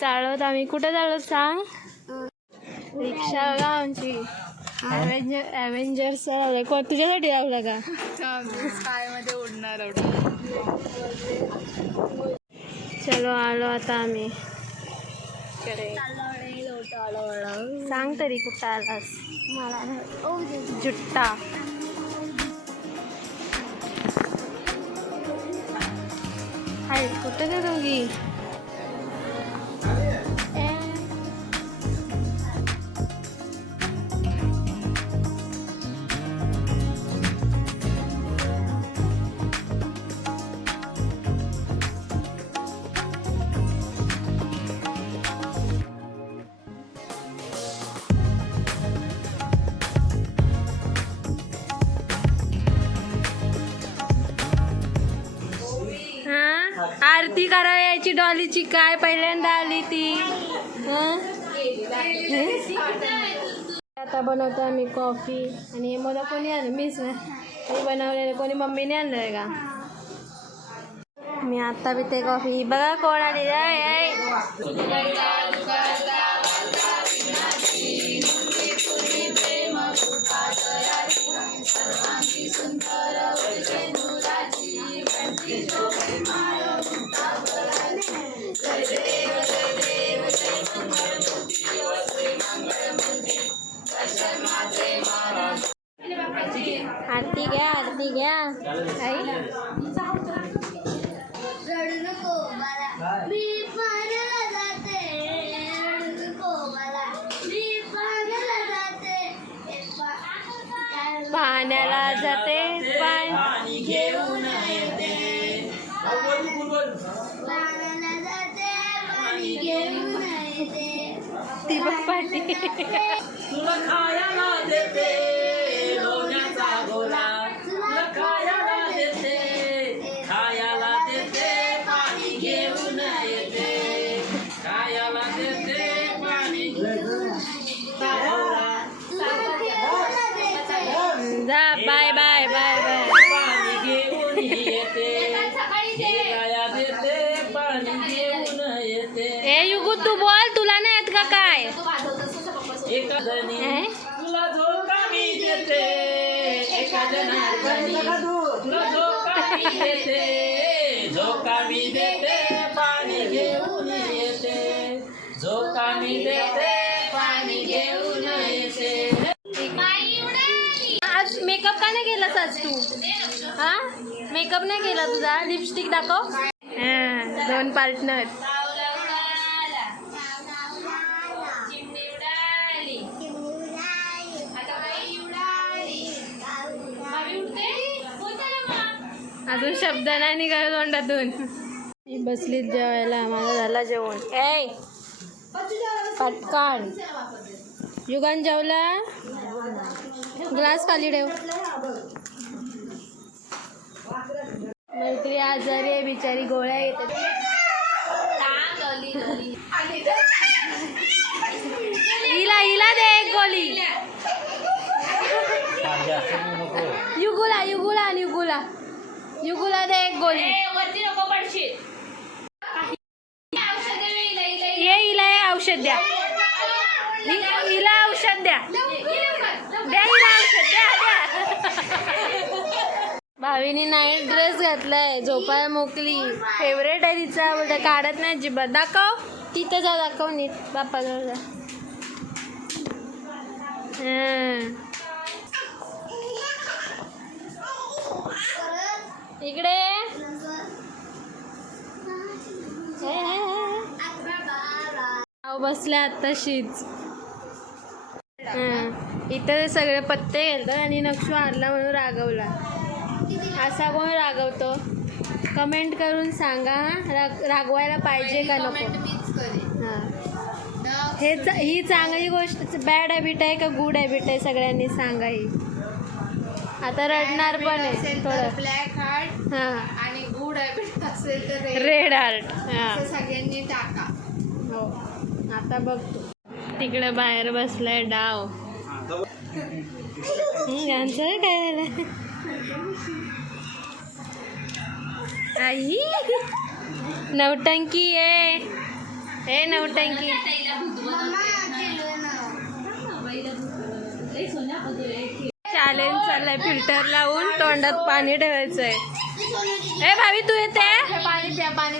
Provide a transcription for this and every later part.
चालवत आम्ही कुठे चालवत सांग. रिक्षा बघा आमची ॲव्हेंजर्स लावलंय. कोण तुझ्यासाठी लावलं का? स्काय मध्ये उडणार. चलो आलो आता आम्ही. सांग तरी कुठं आलास. जुट्टा आहे कुठं ते दोघी. आरती करायला यायची डॉलीची. काय पहिल्यांदा आली ती. आता बनवतो आम्ही कॉफी. आणि हे मला कोणी आणलं. मीच ना मी बनवलेलं. कोणी मम्मीने आणलं आहे का. मी आता पिते कॉफी. बघा कोण आली. आरती घ्या आरती घ्या. आई पाण्याला जाते पाणी घेऊन येते. ती पाठी तुला खायला देते लोण्याचा गोला. तुला खायला देते पाणी घेऊन येते. खायला देते पाणी जा. Bye bye bye bye. पाणी घेऊन येते. खायला देते पाणी घेऊन येते. ए युगू तू बोल. तुला नाही येत का काय. एका जणी तुला झोका मी देते. एका जनार्दनी तुला झोका मी देते. झोका मी देते पाणी घेऊन येते. झोका मी देते पाणी घेऊन येते. आज मेकअप का नाही केलास आज तू. हा मेकअप नाही केला तुझा. लिपस्टिक दाखव. दोन पार्टनर. अजून शब्द नाही निघाला तोंडातून. मी बसलीत जेवायला. माझा झाला जेवण. ए पटकन. युगान जेवला. ग्लास खाली ठेव. मैत्री आजारी आहे बिचारी. गोळ्या येतात. हिला दे एक गोळी. युगुला युगुला आणि युगुला दे एक गोळी. ये हिला औषध द्या. हिला औषध द्या. द्या हिला औषध द्या. भावीने नाईट ड्रेस घातलाय. झोपायला मोकली. फेवरेट आहे तिचा. बोलता काढत नाही अजिबात. दाखव. तिथं जा दाखव नीट. बाप्पाजवळ जा. इकडे बसल्या आत्ताशीच. इथं सगळे पत्ते घालतात आणि नक्षू आणला म्हणून रागवला. असा कोण रागवतो. कमेंट करून सांगा. रागवायला पाहिजे का नको. हां ही चांगली गोष्ट. बॅड हॅबिट आहे का गुड हॅबिट आहे सगळ्यांनी सांगा. ही आता रडणार पण आहे थोडं. ब्लॅक हार्ट आणि गुड हॅबिट असेल तर रेड हार्ट. हां सगळ्यांनी टाका. हो आता बघतो. तिकडे बाहेर बसलाय डाव. यांचं काय झालं. आई नवटंकी आहे. हे नवटंकी चॅलेंज चाललंय फिल्टर लावून तोंडात पाणी ठेवायचंय. ए भावी तू येते पाणी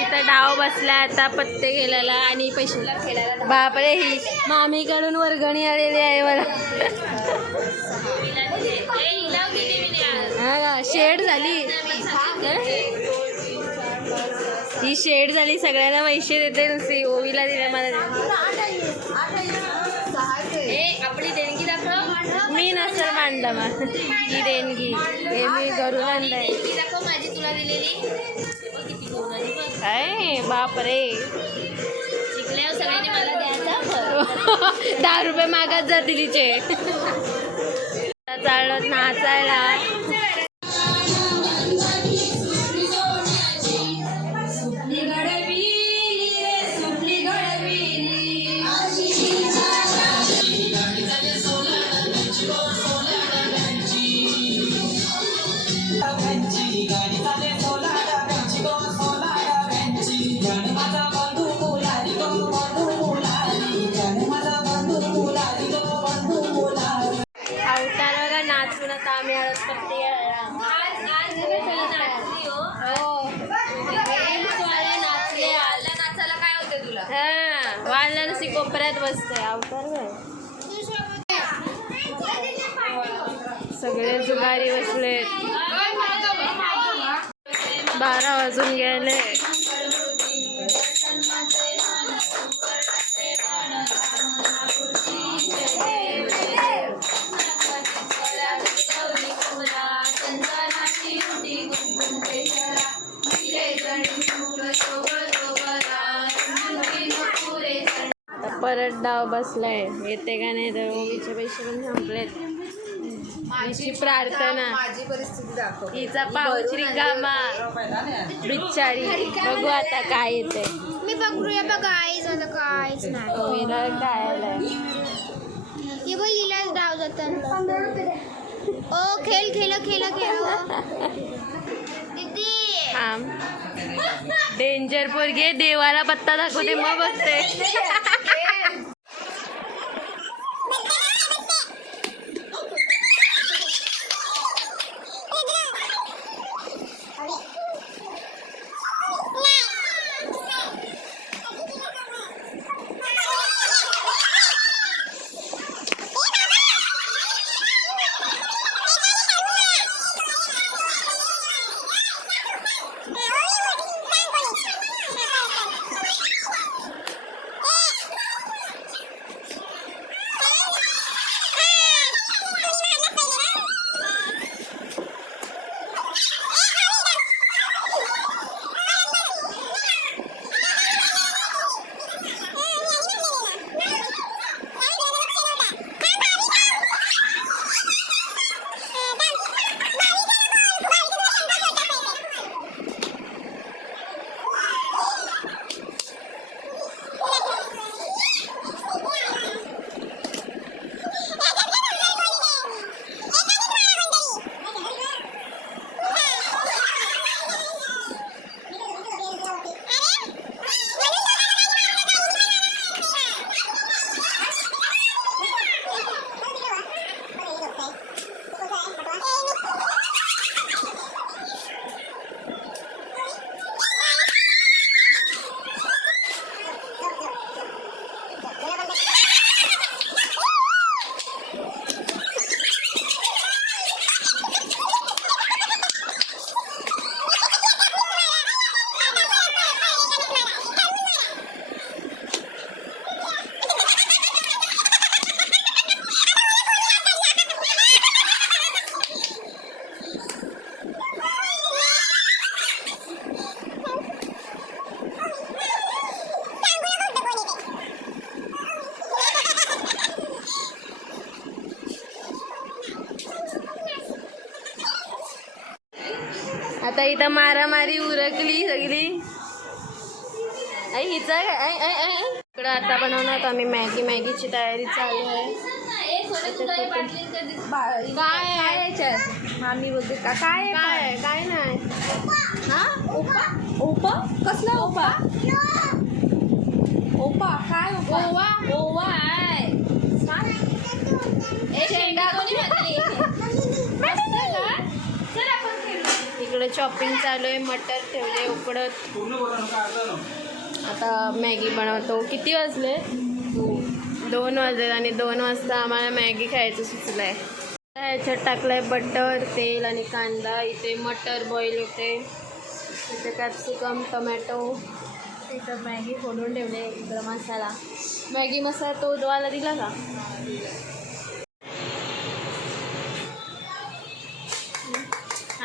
इथं डाव बसला आता पत्ते गेलेला आणि पैसे खेळायला. बापरे ही मामीकडून वर्गणी आलेली आहे मला. हा शेड झाली ही शेड झाली सगळ्यांना पैसे देते नुसती. ओवीला दिले मला आपली देणगी दाखव. मी नसर मांडलं मग ही देणगी हे मी घरून आणलंय. दाखव माझी तुला दिलेली काय बापरे शिकल्यावर सगळ्यांनी मला द्यायचा. 10 रुपये मागत जाते तिचे. चालत नाचायला अवताराला नाचून आता आम्ही हळद पत्ती नाचायला काय होते तुला? हा वाळला नसी कोपऱ्यात बसते अवतार काय. सगळे जुगारी बसले. 12 वाजून गेले. परत डाव बसलाय. येते का नाही तर ओवीचे पैसे पण संपलेत. माझी प्रार्थना माझी परिस्थिती दाखव. हिचा पाऊच रिकामा बिचारी. बघू आता काय येते. मी बघूया बघा आई झालं काहीच नाही. ओवीला काय आलंय. हे बघ हिलाच डाव जातात. ओ खेळ खेळ खेळ खेळ दीदी. थांब डेंजर पोरगी देवाला पत्ता दाखवते मग बसते. आता इथं मारामारी उरकली सगळी. आई हिचा इकडं आता बनवणार आम्ही मॅगीची तयारी चालू आहे. काय आहे याच्यात मामी बघते का काय काय काय नाही. हा ओपा कसला ओपा इकडे शॉपिंग चालू आहे. मटर ठेवले उकडत. आता मॅगी बनवतो. किती वाजले? 2 वाजले आणि 2 वाजता आम्हाला मॅगी खायचं सुचलं आहे. ह्याच्यात टाकलं आहे बटर, तेल आणि कांदा. इथे मटर बॉईल होते. इथे कॅप्सिकम, टोमॅटो. इथं मॅगी फोडून ठेवले. इकडं मसाला, मॅगी मसाला तो धुवायला दिला का?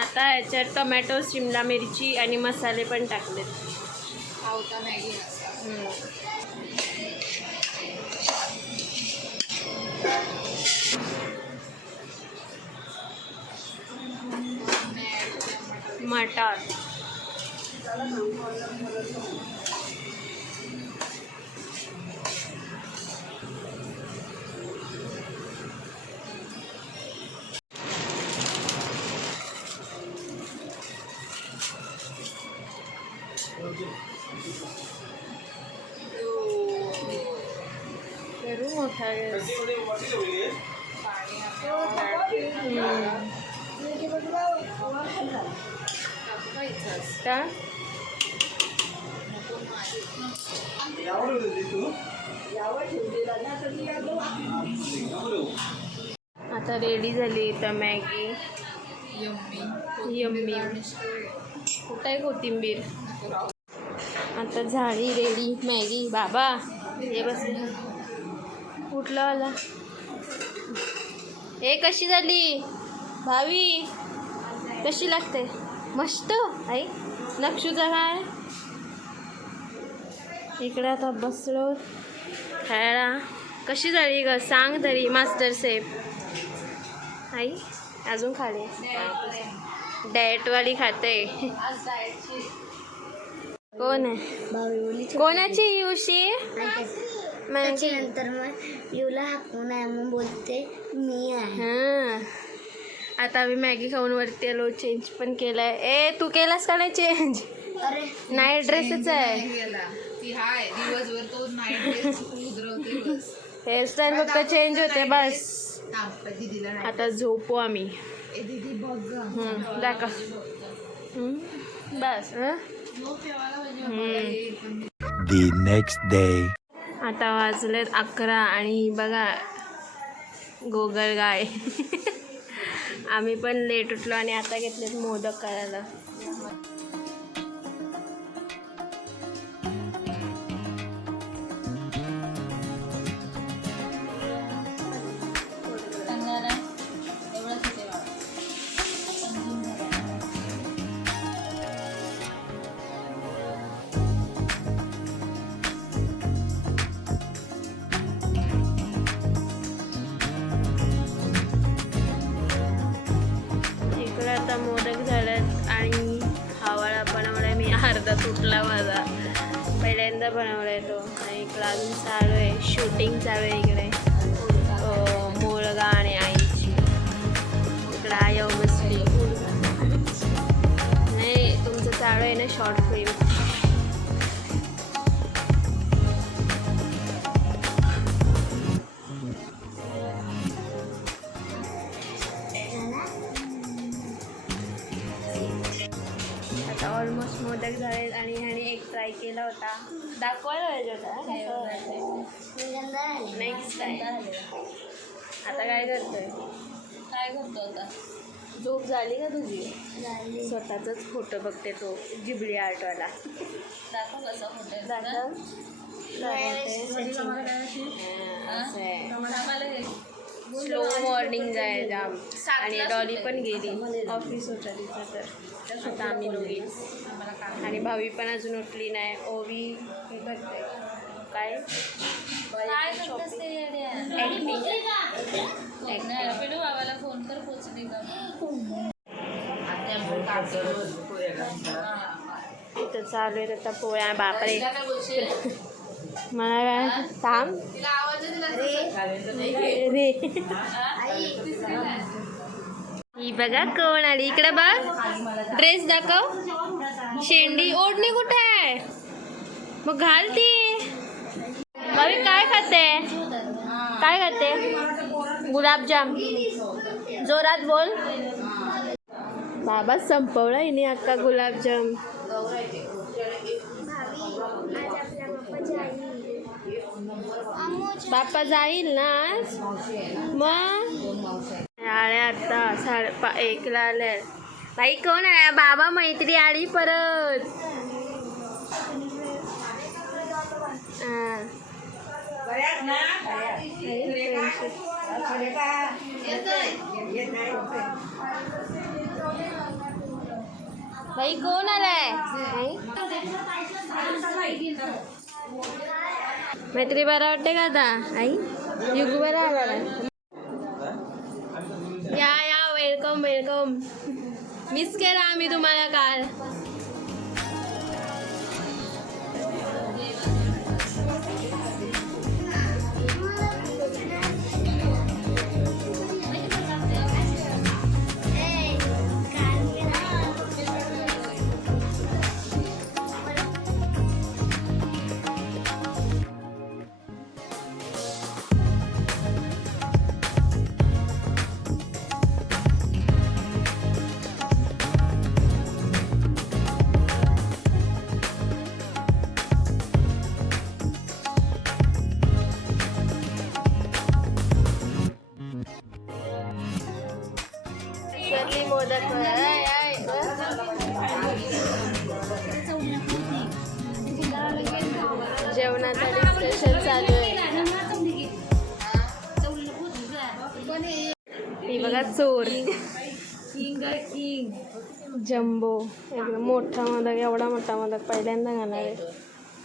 आता ह्याच्यात टोमॅटो, शिमला मिरची आणि मसाले पण टाकलेत. आवता मॅगी मटर. करू मोठा गॅस. का? आता रेडी झाली इथं मॅगी. यम्मी. कुठं आहे कोथिंबीर? आता झाली रेडी मॅगी. बाबा हे बस कुठलं आला? हे कशी झाली भावी? कशी लागते? मस्त आई. नक्षूचा काय? इकडे आता बसलो खायला. कशी झाली ग सांग तरी मास्टर शेफ. आई अजून खाले. डाएटवाली खाते. कोण आहे? कोणाची युशी? नंतर मग युला हाकून आहे मग बोलते मी आहे. हां आता आम्ही मॅगी खाऊन वरती आलो. चेंज पण केलाय. ए तू केलास का नाही चेंज? अरे नाईट ड्रेसच आहे. ती हाय दिवसभर तो नाईट ड्रेस उधरवते बस. हेअरस्टाईल फक्त चेंज होते बस. दीदीला नाही. आता झोपू आम्ही. ए दीदी बघ दाखव. बस The next day. आता वाजलेत 11 आणि बघा गोगल गाय. आम्ही पण लेट उठलो आणि आता घेतलेत मोदक करायला. आता मोदक झालेत आणि हवाळा बनवलाय मी. अर्धा तुटला माझा. पहिल्यांदा बनवलाय तो. आणि इकडं अजून चालू आहे शूटिंग चालू आहे इकडे. मुलगा आणि आईची. इकडं आई बसली. नाही तुमचं चालू आहे ना शॉर्ट फिल्म. ऑलमोस्ट मोदक झाले आणि ह्याने एक ट्राय केला होता. दाखवायला पाहिजे होता. Next time. आता काय करतोय? आता झोप झाली का तुझी? स्वतःचाच फोटो बघते तो जिबली आर्टवाला. दाखव कसा फोटो. दाखव. स्लो मॉर्निंग जाय जाम. आणि डॉली पण गेली. ऑफिस होता तिचं तर आता आम्ही दोघीच. आणि भावी पण अजून उठली नाही. ओवी हे करते काय बाबाला फोन कर पोचली का. इथं चालू आहेत आता पोळ्या. बापरे मला काय थांब रे. ही बघा कोण आली. इकडे बघ. ड्रेस दाखव. शेंडी ओढणी कुठे आहे मग घाल ती. भावी काय खाते? काय खाते? गुलाबजाम जोरात बोल. बाबा संपवला हिने अक्का गुलाबजाम. बाप्पा जाईल ना आज मग आले आता 1:30 आले. बाई कोण आहे बाबा मैत्री आली परत. बाई कोण आलाय मैत्री बरा वाटते का आता आई युग बरा आला. या वेलकम वेलकम. मिस केला आम्ही तुम्हाला काल. मोदक जेवणाचा डिस्कशन चालू आहे. ही बघा चोर जम्बो एकदम मोठा मोदक. एवढा मोठा मोदक पहिल्यांदा घालणार आहे.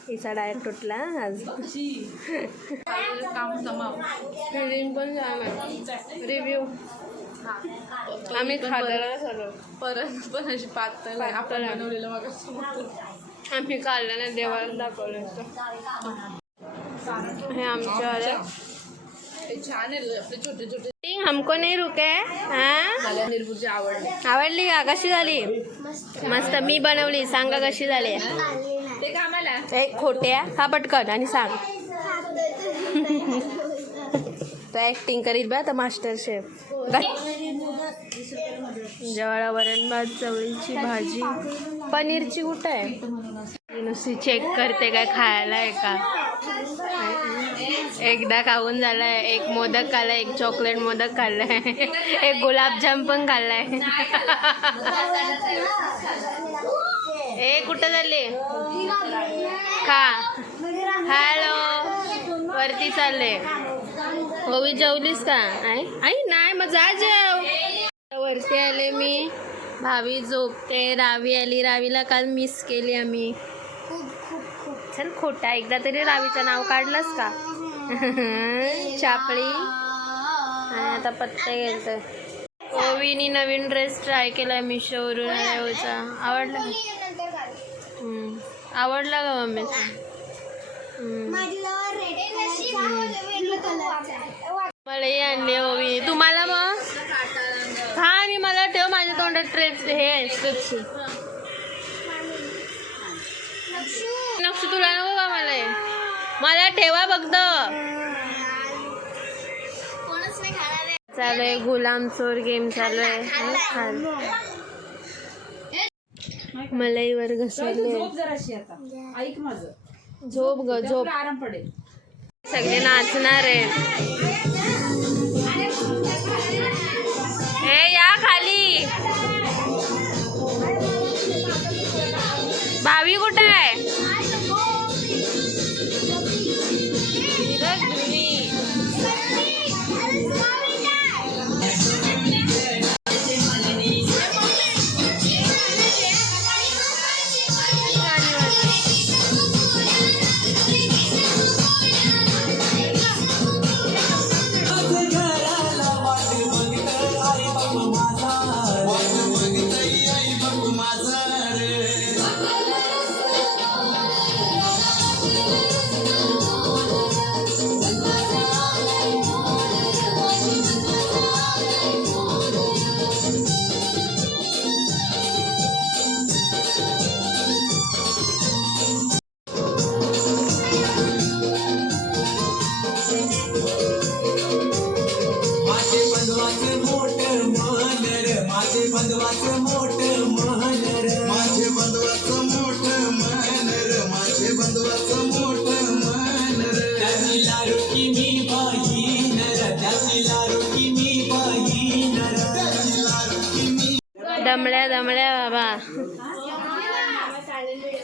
हिचा डायट तुटला आज. फिलिंग पण छान आहे. रिव्ह्यू आम्ही खाल्लेला सगळं परत पण अशी पातळ आहे. आपण बनवलेलं मग आम्ही खाल्लं नाही देवाला दाखवलं. हे आमच्या छान आहे आपले छोटे छोटे. हमको नाही रुके. हा निर्भूची आवडली. आवडली का कशी झाली. मस्त मी बनवली. सांगा कशी झाली. ते कामाला एक खोट्या हा पटकन आणि सांग. तो ऍक्टिंग करीत बा तर मास्टर शेफ. जवळ वरण भात चवळीची भाजी पनीरची कुठं आहे. नुसती चेक करते काय खायला आहे का. एकदा खाऊन झालाय. एक मोदक खाल्लाय. एक चॉकलेट मोदक खाल्लाय. एक गुलाबजाम पण खाल्लाय. ए कुठं झाले खा. हॅलो वरती चालले. ओवी जेवलीस का आई. आई नाही मग जा जेव. वरती आले मी. भावी झोपते. रावी आली. रावीला काल मिस केली आम्ही. चल खोटा एकदा तरी रावीचं नाव काढलंस का. चापळी आता पत्ते गेलत. ओवीनी नवीन ड्रेस ट्राय केलाय मिशोवरून. आवडला आवडला का मम्मी. मलाही आणली ओवी. तुम्हाला मग हा आणि मला ठेव माझ्या तोंडात ट्रेस हे स्ट्रिप्स. नक्षू तुला नको का मला ठेवा फक्त. चालू आहे गुलाम चोर गेम चालू आहे. मलाईवर घसरले. झोप ग झोप. आराम पडेल. सगळे नाचणार आहे. हे या खाली. भावी कुठे आहे. इकडे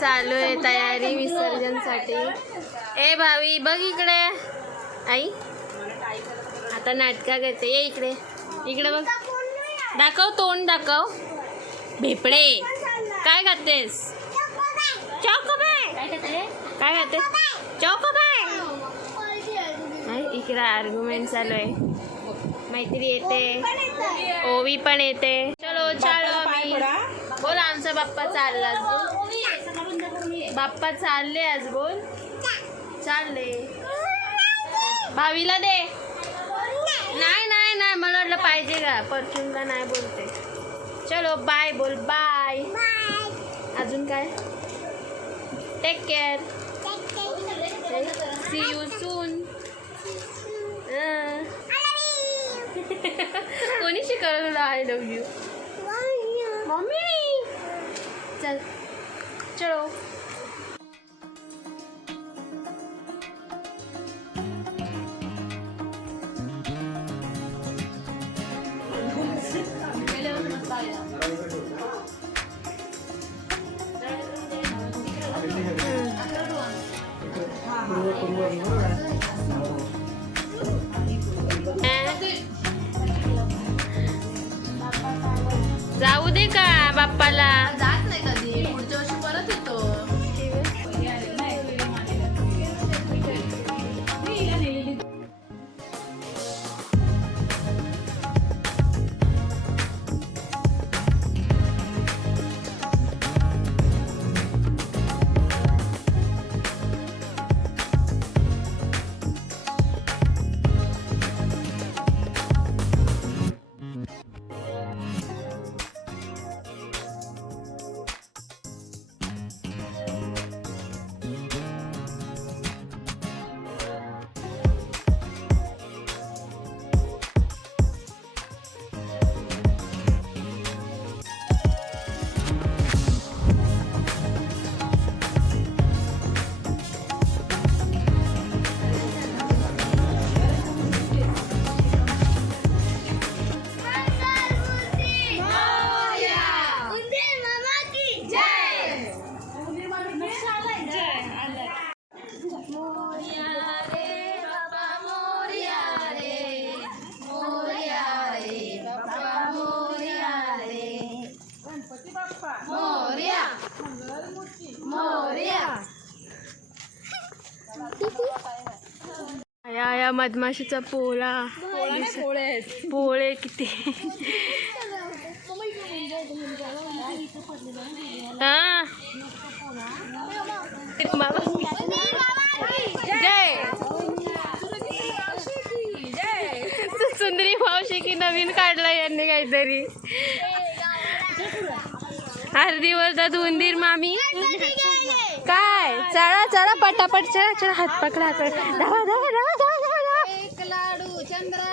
चालू आहे तयारी विसर्जनसाठी. ए भावी बघ इकडे. आई आता नाटका करते. ये इकडे. इकडे बघ. दाखव तोंड दाखव. भेपडे काय खातेस? चॉकोबाय. काय खाते? चॉकोबाय. इकडे आर्ग्युमेंट चालू आहे. मैत्री येते, ओवी पण येते. चलो चालो आम्ही. बोल आमचा बाप्पा चालला. बाप्पा चालले आज. बोल चालले. भावीला दे. नाही नाही नाही मला वाटलं पाहिजे का. परफ्यूमला नाही बोलते. चलो बाय बोल. बाय. अजून काय? Take care. See you soon. कोणी शिकवलं तुला आय लव्ह यू? मम्मी. चल चलो. जाऊ दे का बाप्पाला. जात नाही कधी. पुढच्या वर्षी परत येतो. या मधमाशीचा पोळा. पोळे किती. हा जय. सुंदरी मावशी की नवीन काढला यांनी काहीतरी. हळदीवर धुंदीर मामी. काय चला चला पटापट. चला चला हात पकडा. धावा धावा धावा धावा धावा. लाडू चंद्रा.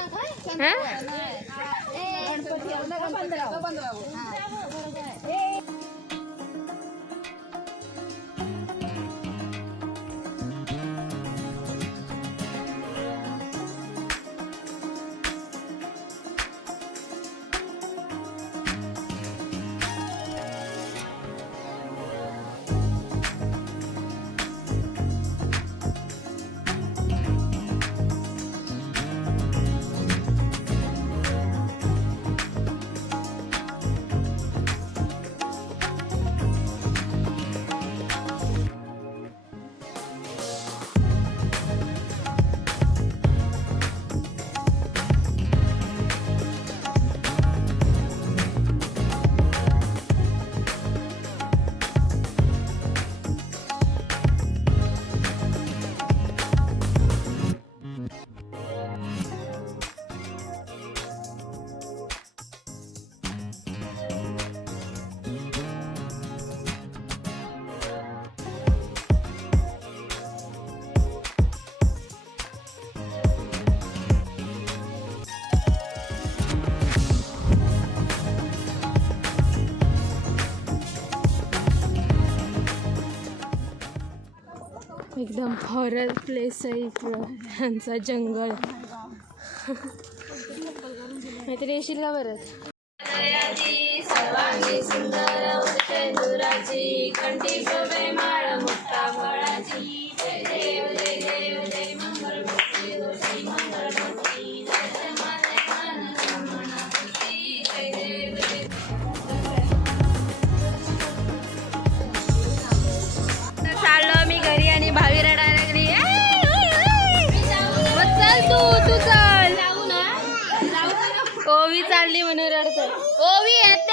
एकदम हॉरर प्लेस आहे इकडं ह्यांचा जंगल. नाहीतरी येशील का बरं. सर्वांगी सुंदर शेंदुराची कंठी शोभे माळ मुक्ता फळाची. जय देव जय देव जय मंगलमूर्ती श्री मंगलमूर्ती जय माते मन ब्रह्मणापती. जय देव जय. चाललो मी घरी आणि भावी रडायला लागली. मग चल तू चल. ओवी चालली म्हणून रडते. ओवी येते.